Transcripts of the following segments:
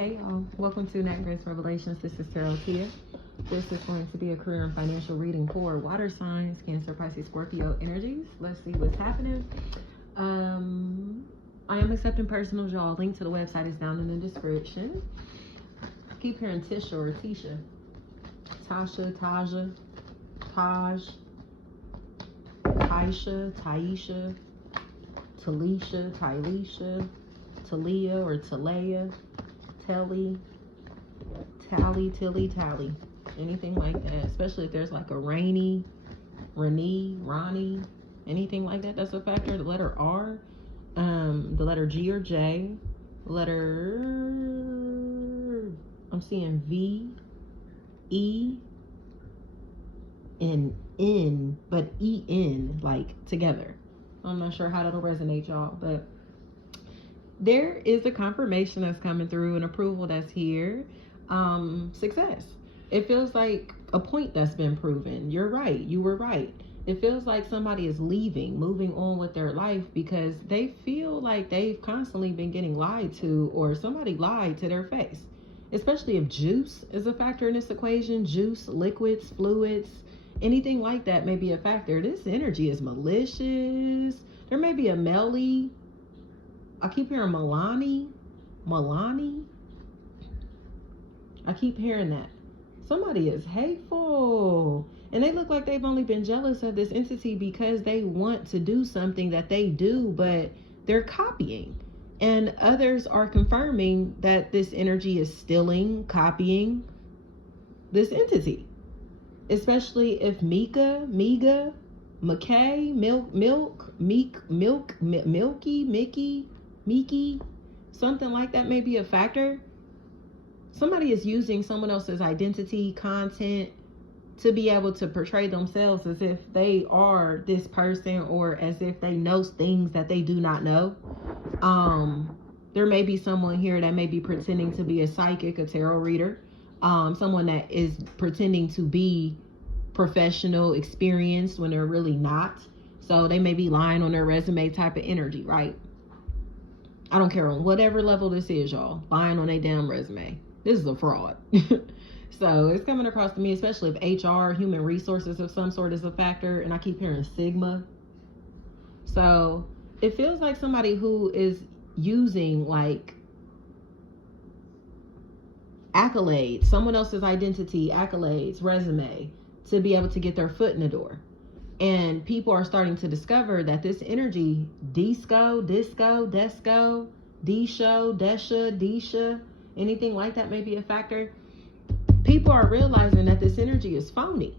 Hey y'all, welcome to Nat Grace Revelations. This is Sarah Tia. This is going to be a career and financial reading for water signs, Cancer, Pisces, Scorpio energies. Let's see what's happening. I am accepting personals, y'all. Link to the website is down in the description. I keep hearing Tisha or Tisha. Tasha, Taja, Taj, Taisha, Taisha, Talisha, Tylisha, Talia or Talea, Telly, Tally, Tilly, Tally. Anything like that, especially if there's like a Rainy, Renee, Ronnie, anything like that, that's a factor. The letter R, the letter G or J, letter, I'm seeing V, E, and N, but E-N, like together. I'm not sure how that'll resonate, y'all, but there is a confirmation that's coming through, an approval that's here. Success. It feels like a point that's been proven. You're right. You were right. It feels like somebody is leaving, moving on with their life because they feel like they've constantly been getting lied to, or somebody lied to their face. Especially if juice is a factor in this equation. Juice, liquids, fluids, anything like that may be a factor. This energy is malicious. There may be a Melly. I keep hearing Milani. I keep hearing that. Somebody is hateful. And they look like they've only been jealous of this entity because they want to do something that they do, but they're copying. And others are confirming that this energy is stealing, copying this entity. Especially if Miga, McKay, Milky, Mickey, something like that may be a factor. Somebody is using someone else's identity, content, to be able to portray themselves as if they are this person, or as if they know things that they do not know. There may be someone here that may be pretending to be a psychic, a tarot reader, someone that is pretending to be professional, experienced, when they're really not. So they may be lying on their resume type of energy, right? I don't care on whatever level this is, y'all. Lying on a damn resume. This is a fraud. So it's coming across to me, especially if HR, human resources of some sort is a factor. And I keep hearing Sigma. So it feels like somebody who is using like accolades, someone else's identity, accolades, resume, to be able to get their foot in the door. And people are starting to discover that this energy, disco, desco, D-show, desha, disha, anything like that may be a factor. People are realizing that this energy is phony.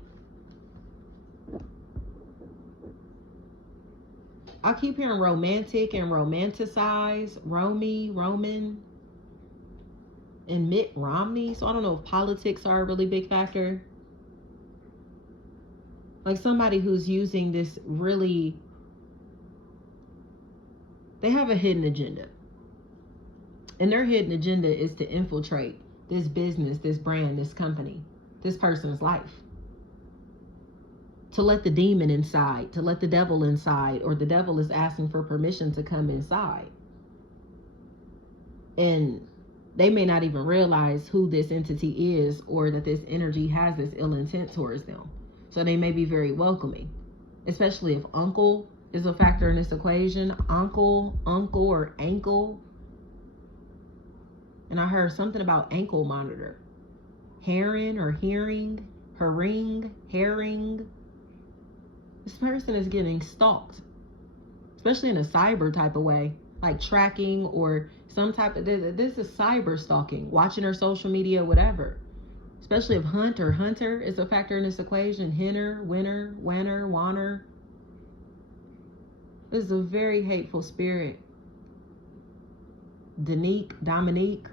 I keep hearing romantic and romanticize, Roman, and Mitt Romney. So I don't know if politics are a really big factor. Like somebody who's using this really, they have a hidden agenda. And their hidden agenda is to infiltrate this business, this brand, this company, this person's life. To let the demon inside, to let the devil inside, or the devil is asking for permission to come inside. And they may not even realize who this entity is, or that this energy has this ill intent towards them. So they may be very welcoming, especially if uncle is a factor in this equation. Uncle, or ankle. And I heard something about ankle monitor. Heron or hearing, herring. This person is getting stalked, especially in a cyber type of way, like tracking or some type of, this is cyber stalking, watching her social media, whatever. Especially if hunter is a factor in this equation. Hinner, winner, wanner. This is a very hateful spirit. Dominique, Domique.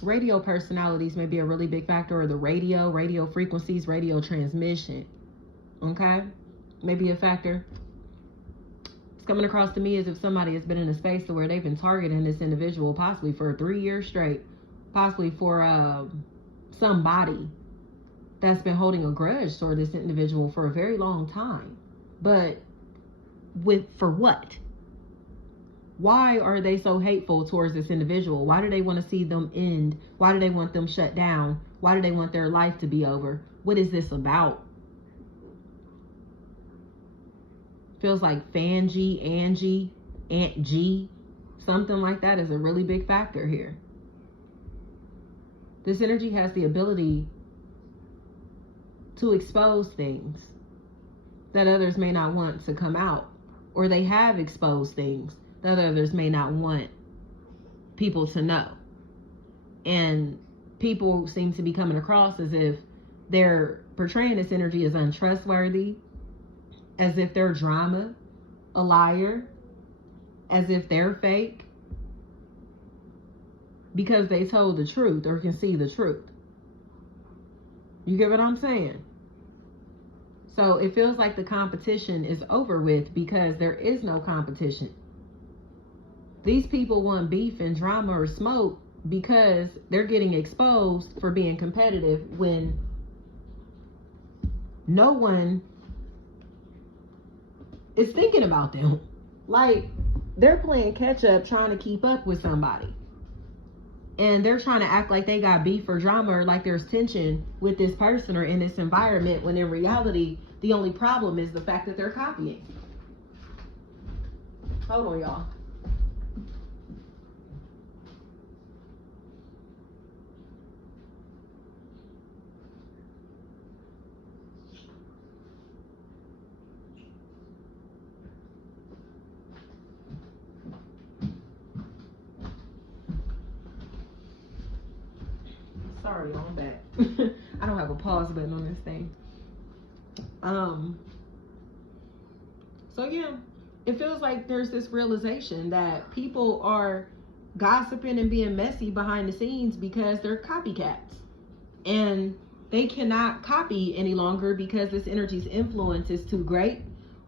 Radio personalities may be a really big factor, or the radio frequencies, radio transmission. Okay? Maybe a factor. Coming across to me as if somebody has been in a space to where they've been targeting this individual possibly for 3 years straight, possibly for somebody that's been holding a grudge toward this individual for a very long time. But for what? Why are they so hateful towards this individual? Why do they want to see them end? Why do they want them shut down? Why do they want their life to be over? What is this about? Feels like Fangie, Angie, Aunt G, something like that is a really big factor here. This energy has the ability to expose things that others may not want to come out, or they have exposed things that others may not want people to know. And people seem to be coming across as if they're portraying this energy as untrustworthy, as if they're drama, a liar, as if they're fake, because they told the truth or can see the truth. You get what I'm saying? So it feels like the competition is over with because there is no competition. These people want beef and drama or smoke because they're getting exposed for being competitive when no one is thinking about them. Like, they're playing catch up, trying to keep up with somebody. And they're trying to act like they got beef or drama, or like there's tension with this person or in this environment, when in reality, the only problem is the fact that they're copying. Hold on, y'all. Sorry, y'all, I'm back. I don't have a pause button on this thing. So yeah, it feels like there's this realization that people are gossiping and being messy behind the scenes because they're copycats, and they cannot copy any longer because this energy's influence is too great,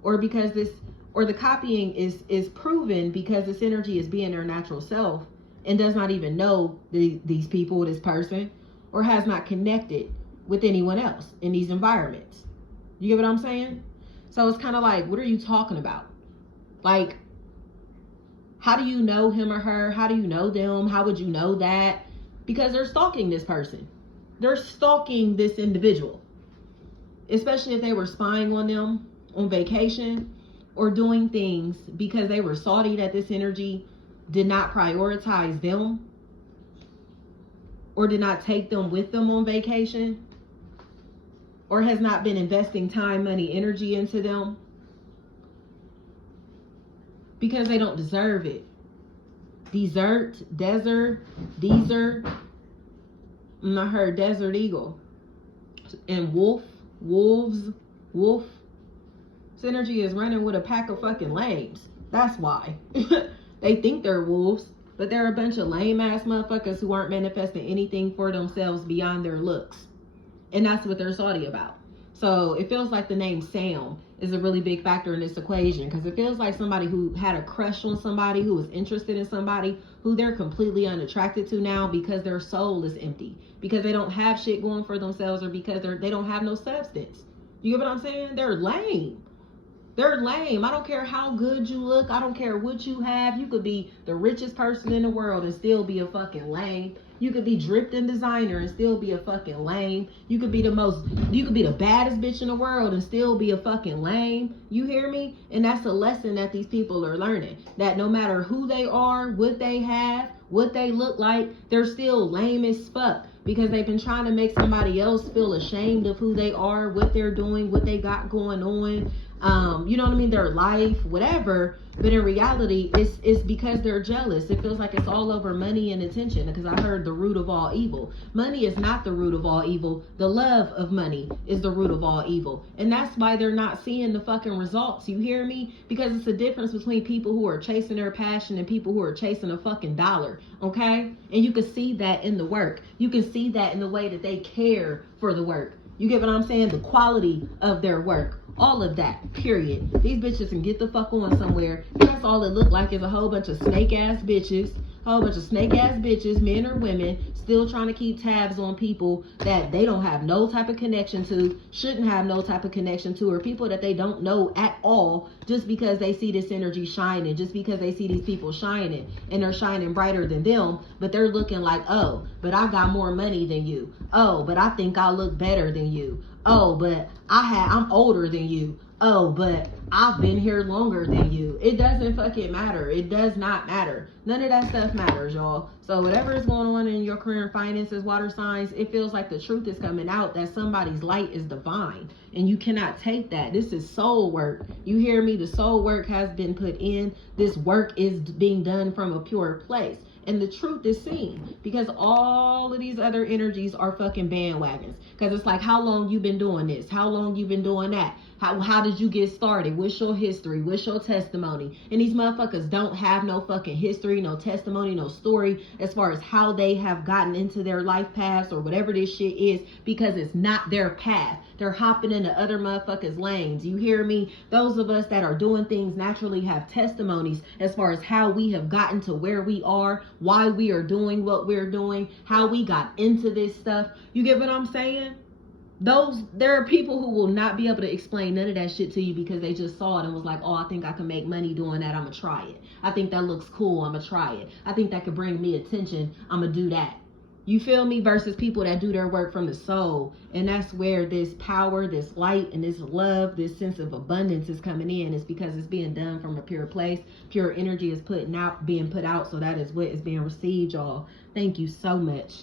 or because the copying is proven because this energy is being their natural self and does not even know these people, this person, or has not connected with anyone else in these environments. You get what I'm saying? So it's kind of like, what are you talking about? Like, how do you know him or her? How do you know them? How would you know that? Because they're stalking this person. They're stalking this individual. Especially if they were spying on them on vacation or doing things because they were salty that this energy did not prioritize them or did not take them with them on vacation, or has not been investing time, money, energy into them because they don't deserve it. Desert, I heard desert eagle. And wolf. This energy is running with a pack of fucking lames. That's why. They think they're wolves, but they're a bunch of lame ass motherfuckers who aren't manifesting anything for themselves beyond their looks. And that's what they're salty about. So it feels like the name Sam is a really big factor in this equation, because it feels like somebody who had a crush on somebody, who was interested in somebody who they're completely unattracted to now because their soul is empty, because they don't have shit going for themselves, or because they don't have no substance. You get what I'm saying? They're lame. They're lame. I don't care how good you look. I don't care what you have. You could be the richest person in the world and still be a fucking lame. You could be dripped in designer and still be a fucking lame. You could be the baddest bitch in the world and still be a fucking lame. You hear me? And that's a lesson that these people are learning. That no matter who they are, what they have, what they look like, they're still lame as fuck. Because they've been trying to make somebody else feel ashamed of who they are, what they're doing, what they got going on. You know what I mean? Their life, whatever. But in reality, it's because they're jealous. It feels like it's all over money and attention, because I heard the root of all evil. Money is not the root of all evil. The love of money is the root of all evil. And that's why they're not seeing the fucking results. You hear me? Because it's a difference between people who are chasing their passion and people who are chasing a fucking dollar. Okay? And you can see that in the work. You can see that in the way that they care for the work. You get what I'm saying? The quality of their work. All of that, period. These bitches can get the fuck on somewhere. That's all it looked like, is a whole bunch of snake ass bitches Whole bunch of snake ass bitches, men or women, still trying to keep tabs on people that they don't have no type of connection to, shouldn't have no type of connection to, or people that they don't know at all, just because they see this energy shining, just because they see these people shining, and they're shining brighter than them, but they're looking like, oh, but I got more money than you. Oh, but I think I look better than you. Oh, but I'm older than you. Oh, but I've been here longer than you. It doesn't fucking matter. It does not matter. None of that stuff matters, y'all. So whatever is going on in your career and finances, water signs, it feels like the truth is coming out that somebody's light is divine. And you cannot take that. This is soul work. You hear me? The soul work has been put in. This work is being done from a pure place. And the truth is seen, because all of these other energies are fucking bandwagons. Because it's like, how long you been doing this? How long you been doing that? How did you get started? What's your history? What's your testimony? And these motherfuckers don't have no fucking history, no testimony, no story as far as how they have gotten into their life paths or whatever this shit is, because it's not their path. They're hopping into other motherfuckers' lanes. You hear me? Those of us that are doing things naturally have testimonies as far as how we have gotten to where we are, why we are doing what we're doing, how we got into this stuff. You get what I'm saying? There are people who will not be able to explain none of that shit to you because they just saw it and was like, oh, I think I can make money doing that. I'm gonna try it. I think that looks cool. I'm gonna try it. I think that could bring me attention. I'm gonna do that. You feel me? Versus people that do their work from the soul. And that's where this power, this light, and this love, this sense of abundance is coming in. It's because it's being done from a pure place. Pure energy is being put out. So that is what is being received, y'all. Thank you so much.